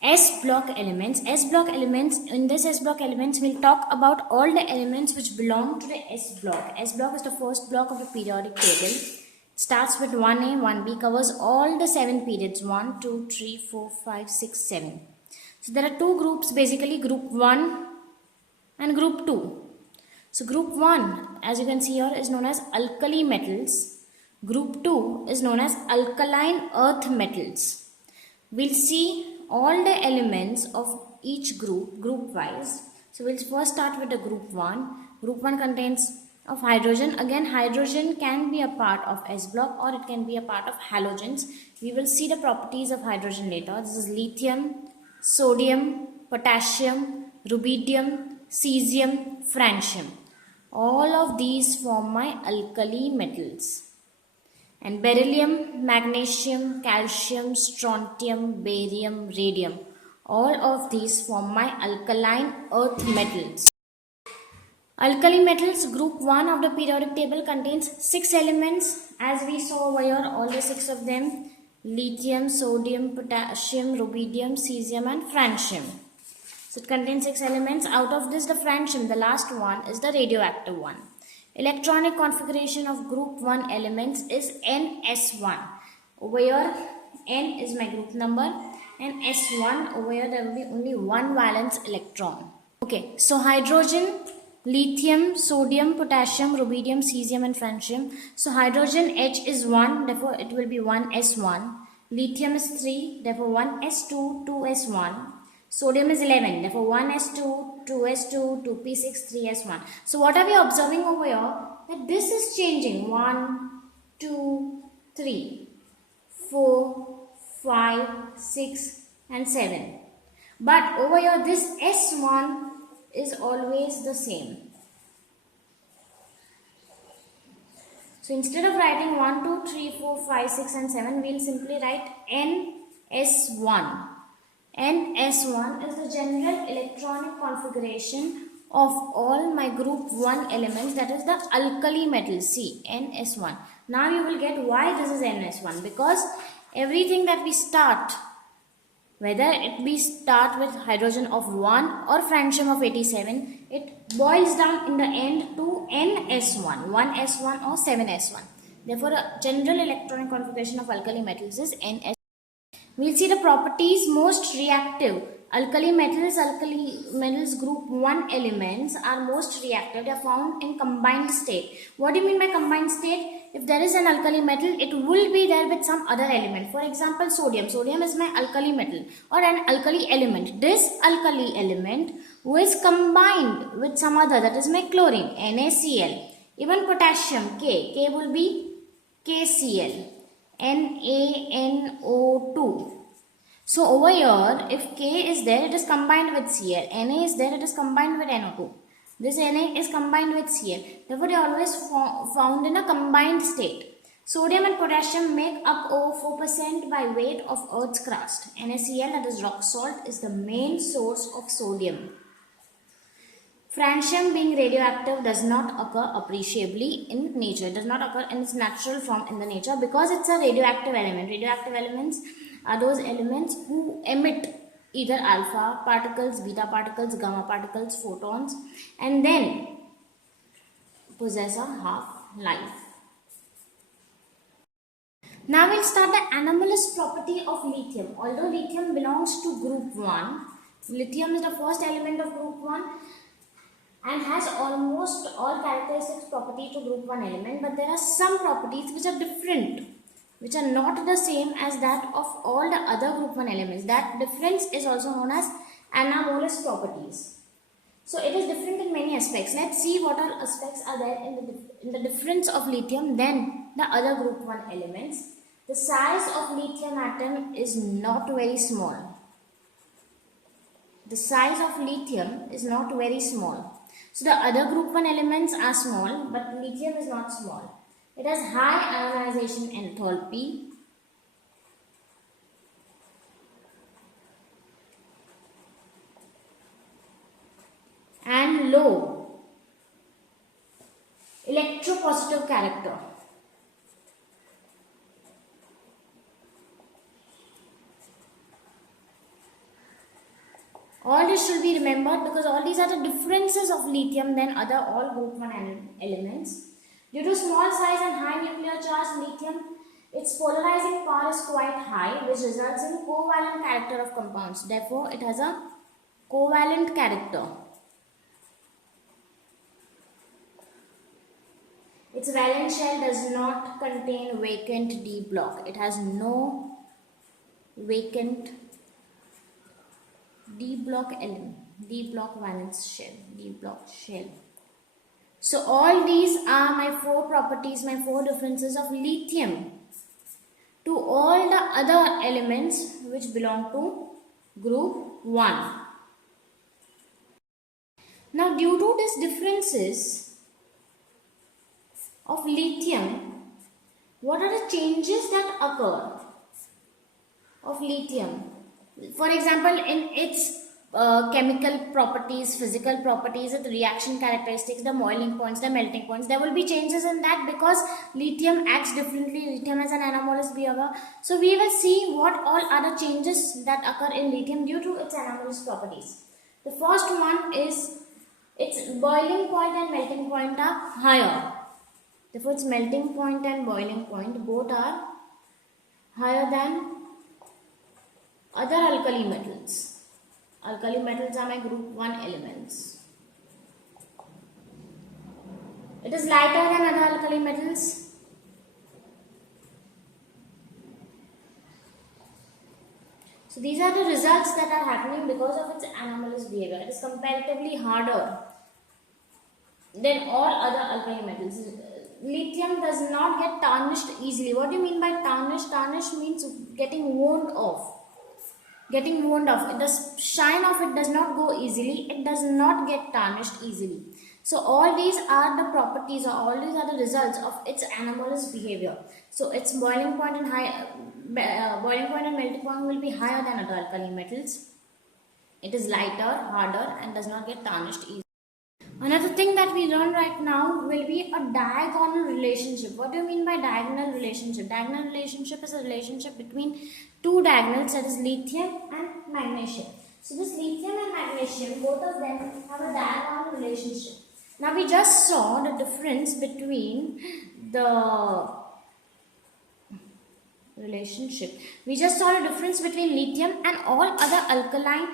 S block elements. S block elements, in this S block elements, we'll talk about all the elements which belong to the S block. S block is the first block of the periodic table. Starts with 1A, 1B, covers all the 7 periods, 1, 2, 3, 4, 5, 6, 7. So there are two groups, basically group 1 and group 2. So group 1, as you can see here, is known as alkali metals. Group 2 is known as alkaline earth metals. We'll see all the elements of each group wise. So we'll first start with the group 1. Group 1 contains of hydrogen. Again, hydrogen can be a part of S block or it can be a part of halogens. We will see the properties of hydrogen later. This is lithium, sodium, potassium, rubidium, cesium, francium. All of these form my alkali metals. And beryllium, magnesium, calcium, strontium, barium, radium. All of these form my alkaline earth metals. Alkali metals group 1 of the periodic table contains 6 elements, as we saw over here, all the 6 of them: lithium, sodium, potassium, rubidium, cesium and francium. So it contains 6 elements. Out of this, the francium, the last one, is the radioactive one. Electronic configuration of group 1 elements is NS1. Over here, N is my group number, and S1, over here there will be only one valence electron. Okay, so hydrogen, lithium, sodium, potassium, rubidium, cesium and francium. So hydrogen H is 1, therefore it will be 1s1. Lithium is 3, therefore 1s2, 2s1. Sodium is 11, therefore 1s2, 2s2, 2p6, 3s1. So what are we observing over here? That this is changing. 1, 2, 3, 4, 5, 6 and 7. But over here this S1 is always the same. So instead of writing 1, 2, 3, 4, 5, 6 and 7, we will simply write NS1. NS1 is the general electronic configuration of all my group 1 elements, that is the alkali metals. See, NS1. Now you will get why this is NS1, because everything that we start, whether it be start with hydrogen of 1 or francium of 87, it boils down in the end to NS1, 1s1 or 7s1. Therefore, a general electronic configuration of alkali metals is NS1. We'll see the properties. Most reactive. Alkali metals group 1 elements are most reactive. They are found in combined state. What do you mean by combined state? If there is an alkali metal, it will be there with some other element. For example, sodium. Sodium is my alkali metal or an alkali element. This alkali element is combined with some other, that is my chlorine, NaCl. Even potassium, K will be KCl. NaNO2. So over here, if K is there, it is combined with Cl. Na is there, it is combined with NO2. This Na is combined with Cl. Therefore, they are always found in a combined state. Sodium and potassium make up over 4% by weight of Earth's crust. NaCl, that is rock salt, is the main source of sodium. Francium, being radioactive, does not occur appreciably in nature. It does not occur in its natural form in the nature because it's a radioactive element. Radioactive elements are those elements who emit either alpha particles, beta particles, gamma particles, photons, and then possess a half-life. Now we'll start the anomalous property of lithium. Although lithium belongs to group 1, lithium is the first element of group 1 and has almost all characteristics property to group 1 element, but there are some properties which are different, which are not the same as that of all the other group 1 elements. That difference is also known as anomalous properties. So it is different in many aspects. Let's see what all aspects are there in the difference of lithium than the other group 1 elements. The size of lithium atom is not very small. The size of lithium is not very small. So the other group 1 elements are small, but lithium is not small. It has high ionization enthalpy. And low electropositive character. All this should be remembered because all these are the differences of lithium than other all group 1 elements. Due to small size and high nuclear charge, lithium, its polarizing power is quite high, which results in covalent character of compounds. Therefore, it has a covalent character. Its valence shell does not contain vacant d block. It has no vacant d block element, d block valence shell, d block shell. So all these are my 4 properties, my 4 differences of lithium to all the other elements which belong to group 1. Now, due to these differences of lithium, what are the changes that occur of lithium? For example, in its chemical properties, physical properties, the reaction characteristics, the boiling points, the melting points, there will be changes in that because lithium acts differently. Lithium has an anomalous behavior. So we will see what all are the changes that occur in lithium due to its anomalous properties. The first one is its boiling point and melting point are higher. Therefore, its melting point and boiling point both are higher than other alkali metals. Alkali metals are my group 1 elements. It is lighter than other alkali metals. So these are the results that are happening because of its anomalous behavior. It is comparatively harder than all other alkali metals. Lithium does not get tarnished easily. What do you mean by tarnish? Tarnish means getting worn off. Getting worn off. The shine of it does not go easily. It does not get tarnished easily. So all these are the properties, or all these are the results of its anomalous behavior. So its boiling point and melting point will be higher than other alkali metals. It is lighter, harder, and does not get tarnished easily. Another thing that we learn right now will be a diagonal relationship. What do you mean by diagonal relationship? Diagonal relationship is a relationship between 2 diagonals, that is lithium and magnesium. So this lithium and magnesium, both of them have a diagonal relationship. Now we just saw the difference between the relationship. We just saw the difference between lithium and all other alkali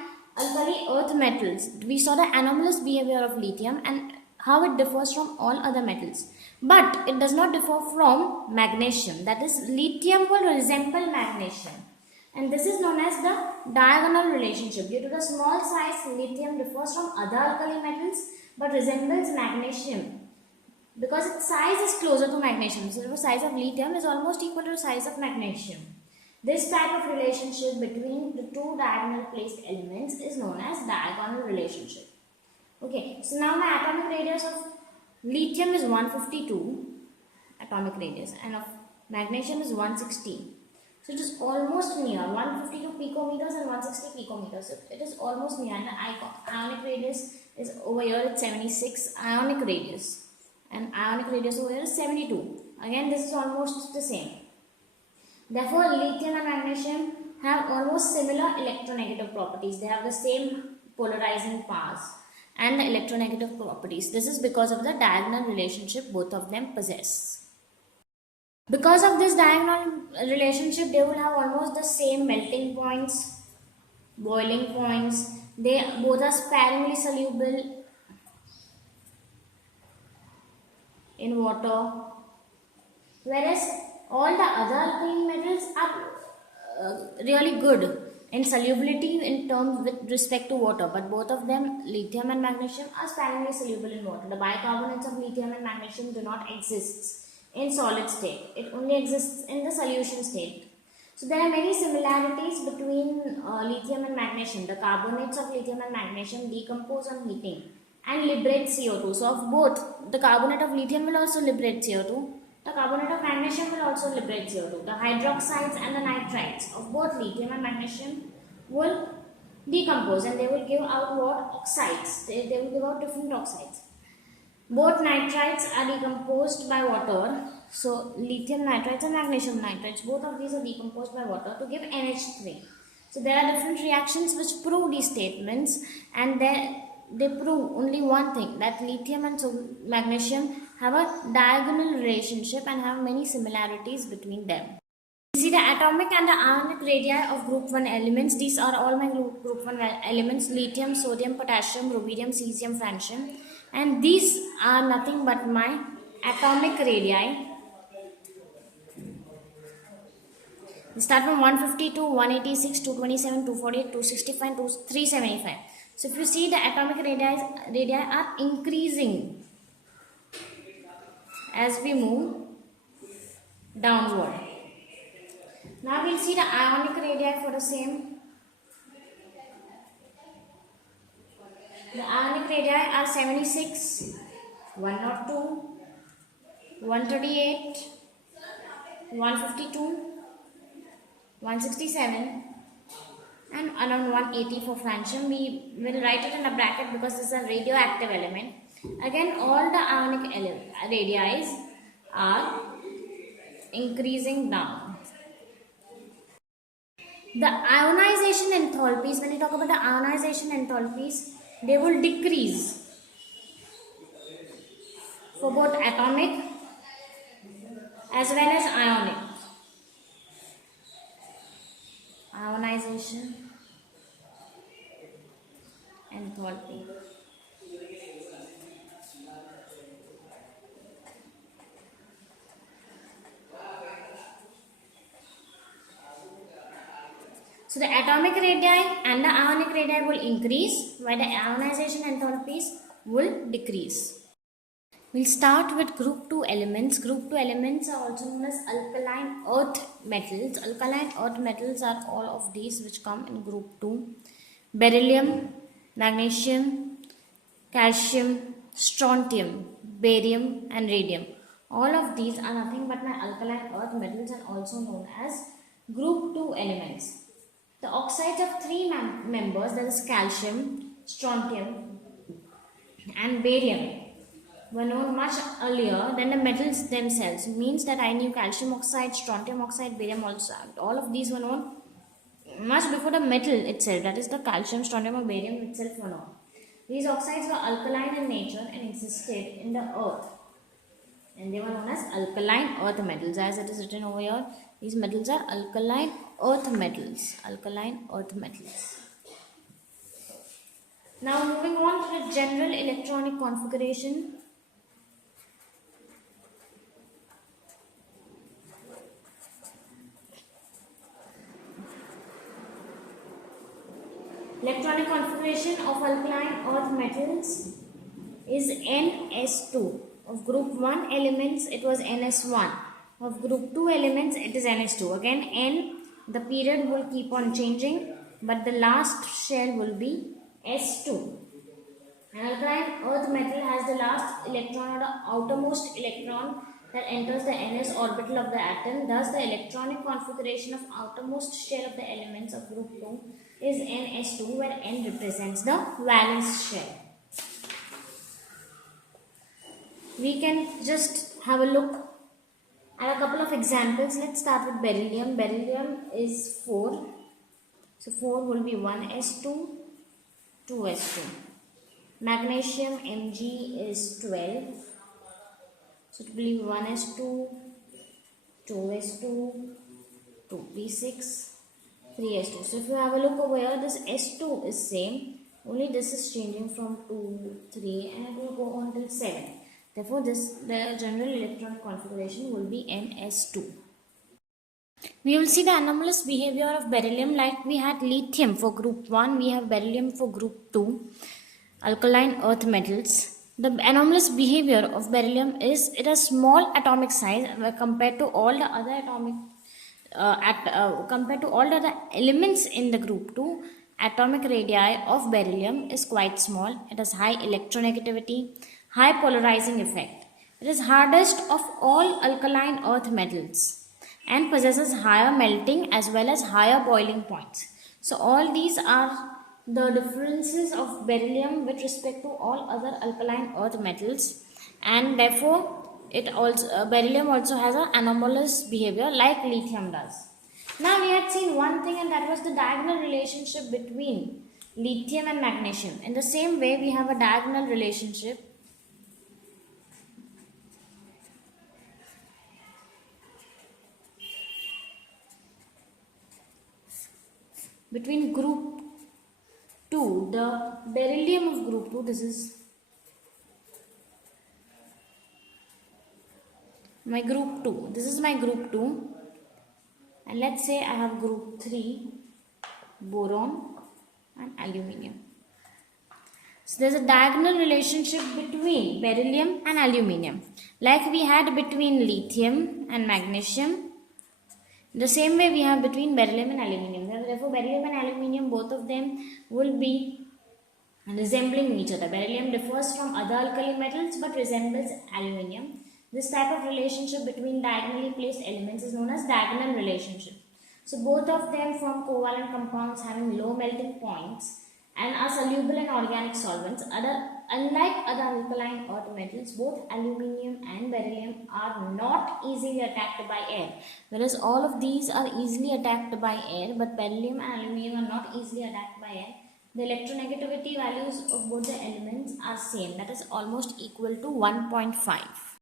earth metals. We saw the anomalous behavior of lithium and how it differs from all other metals. But it does not differ from magnesium. That is, lithium will resemble magnesium. And this is known as the diagonal relationship. Due to the small size, lithium differs from other alkali metals but resembles magnesium because its size is closer to magnesium. So the size of lithium is almost equal to the size of magnesium. This type of relationship between the 2 diagonal placed elements is known as diagonal relationship. Okay, so now my atomic radius of lithium is 152 atomic radius and of magnesium is 160. So it is almost near, 152 picometers and 160 picometers. So it is almost near, and the ionic radius is over here at 76 ionic radius, and ionic radius over here is 72. Again, this is almost the same. Therefore, lithium and magnesium have almost similar electronegative properties. They have the same polarizing powers and the electronegative properties. This is because of the diagonal relationship both of them possess. Because of this diagonal relationship, they will have almost the same melting points, boiling points. They both are sparingly soluble in water, whereas all the other alkali metals are really good in solubility in terms with respect to water, but both of them, lithium and magnesium, are sparingly soluble in water. The bicarbonates of lithium and magnesium do not exist in solid state. It only exists in the solution state. So there are many similarities between lithium and magnesium. The carbonates of lithium and magnesium decompose on heating and liberate CO2. So of both, the carbonate of lithium will also liberate CO2. The carbonate of magnesium will also liberate CO2. The hydroxides and the nitrites of both lithium and magnesium will decompose and they will give out what? Oxides. They will give out different oxides. Both nitrites are decomposed by water. So lithium nitrites and magnesium nitrites, both of these are decomposed by water to give NH3. So there are different reactions which prove these statements, and they prove only one thing, that lithium and magnesium have a diagonal relationship and have many similarities between them. You see the atomic and the ionic radii of group 1 elements. These are all my group 1 elements: lithium, sodium, potassium, rubidium, cesium, francium, and these are nothing but my atomic radii. We start from 152, 186, 227, 248, 265, 375. So if you see, the atomic radii are increasing as we move downward. Now we'll see the ionic radii for the same. The ionic radii are 76, 102, 138, 152, 167 and around 180 for francium. We will write it in a bracket because this is a radioactive element. Again, all the ionic radii are increasing down. The ionization enthalpies, when you talk about the ionization enthalpies, they will decrease for both atomic as well as ionic. Ionization enthalpy. So the atomic radii and the ionic radii will increase, while the ionization enthalpies will decrease. We'll start with group 2 elements. Group 2 elements are also known as alkaline earth metals. Alkaline earth metals are all of these which come in group 2. Beryllium, magnesium, calcium, strontium, barium and radium. All of these are nothing but my alkaline earth metals and also known as group 2 elements. The oxides of three members, that is calcium, strontium and barium, were known much earlier than the metals themselves. Means that I knew calcium oxide, strontium oxide, barium oxide. All of these were known much before the metal itself, that is the calcium, strontium or barium itself were known. These oxides were alkaline in nature and existed in the earth, and they were known as alkaline earth metals. As it is written over here, these metals are alkaline earth metals. Alkaline earth metals. Now moving on to the general electronic configuration. Electronic configuration of alkaline earth metals is NS2. Of group 1 elements, it was NS1. Of group 2 elements, it is NS2. Again, N, the period will keep on changing, but the last shell will be S2. An alkaline earth metal has the last electron or the outermost electron that enters the NS orbital of the atom. Thus, the electronic configuration of outermost shell of the elements of group 2 is NS2, where N represents the valence shell. We can just have a look at a couple of examples. Let's start with beryllium. Beryllium is 4. So 4 will be 1s2, 2s2. Magnesium Mg is 12. So it will be 1s2, 2s2, 2p6, 3s2. So if you have a look over here, this s2 is same. Only this is changing from 2, 3 and it will go on till 7. Therefore, the general electronic configuration will be NS2. We will see the anomalous behavior of beryllium. Like we had lithium for group 1, we have beryllium for group 2, alkaline earth metals. The anomalous behavior of beryllium is it has small atomic size compared to all the other compared to all the other elements in the group 2. Atomic radii of beryllium is quite small. It has high electronegativity, high polarizing effect. It is hardest of all alkaline earth metals and possesses higher melting as well as higher boiling points. So all these are the differences of beryllium with respect to all other alkaline earth metals, and therefore it also beryllium also has an anomalous behavior like lithium does. Now we had seen one thing, and that was the diagonal relationship between lithium and magnesium. In the same way, we have a diagonal relationship between group 2, the beryllium of group 2, this is my group 2, this is my group 2, and let's say I have group 3, boron and aluminium. So there's a diagonal relationship between beryllium and aluminium, like we had between lithium and magnesium. The same way we have between beryllium and aluminium. Therefore, beryllium and aluminium, both of them will be resembling each other. Beryllium differs from other alkali metals but resembles aluminium. This type of relationship between diagonally placed elements is known as diagonal relationship. So both of them form covalent compounds having low melting points and are soluble in organic solvents. Unlike other alkaline earth metals, both aluminium and beryllium are not easily attacked by air. Whereas all of these are easily attacked by air, but beryllium and aluminium are not easily attacked by air. The electronegativity values of both the elements are same, that is almost equal to 1.5.